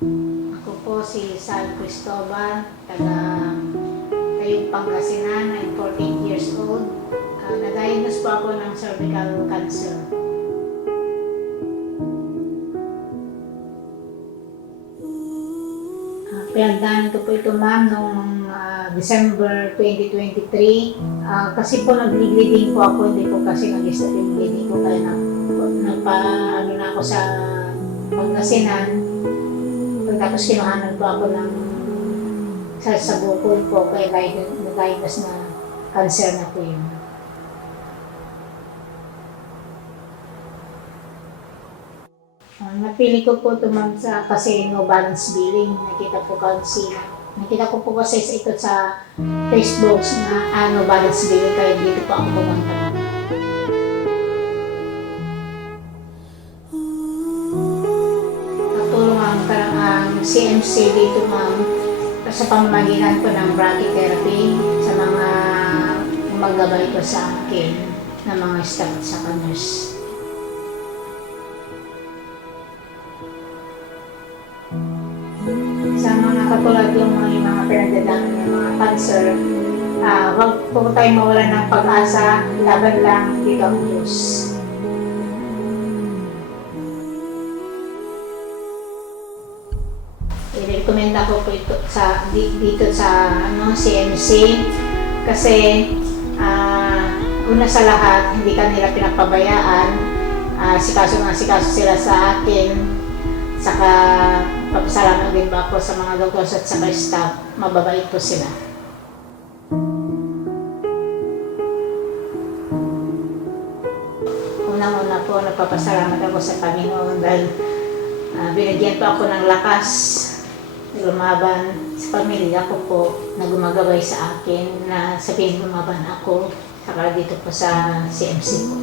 Ako po si San Cristobal, taga Tayong Pangasinan, I'm 14 years old. Na-diagnose po ako ng cervical cancer. Pinagdaanan ko po ito ma'am noong December 2023. Kasi po nag-bleeding po ako, hindi po kasi nag-start yung bleeding ko kaya nagpa-ano na ako sa Pangasinan. Pagkatapos kinuhanan po ako ng sa bukol po kaya na-diagnose na cancer na po yun. Napili ko po ito ma'am kasi no balance billing. Nakita ko po kasi ito sa Facebook na no balance billing kaya dito po ako pumunta. Natulong ang CMC dito ma'am sa pamamagitan po ng brachytherapy sa mga magabay ko sa akin na mga staff sa nurse. Sa mga katulad yung mga pinagdadaanan ng mga cancer, huwag po tayong mawalan ng pag-asa, laban lang, dito ang Diyos. I-recommend ako po ito dito sa CMC kasi una sa lahat, hindi kanila pinapabayaan, sikaso sila sa akin, saka papasalamat din ba ako sa mga doctors at sa staff, mababait po sila. Unang-una po, nagpapasalamat ako sa Panginoon dahil binigyan po ako ng lakas lumaban sa pamilya ko po na gumagabay sa akin na sabihin lumaban ako saka dito po sa CMC po.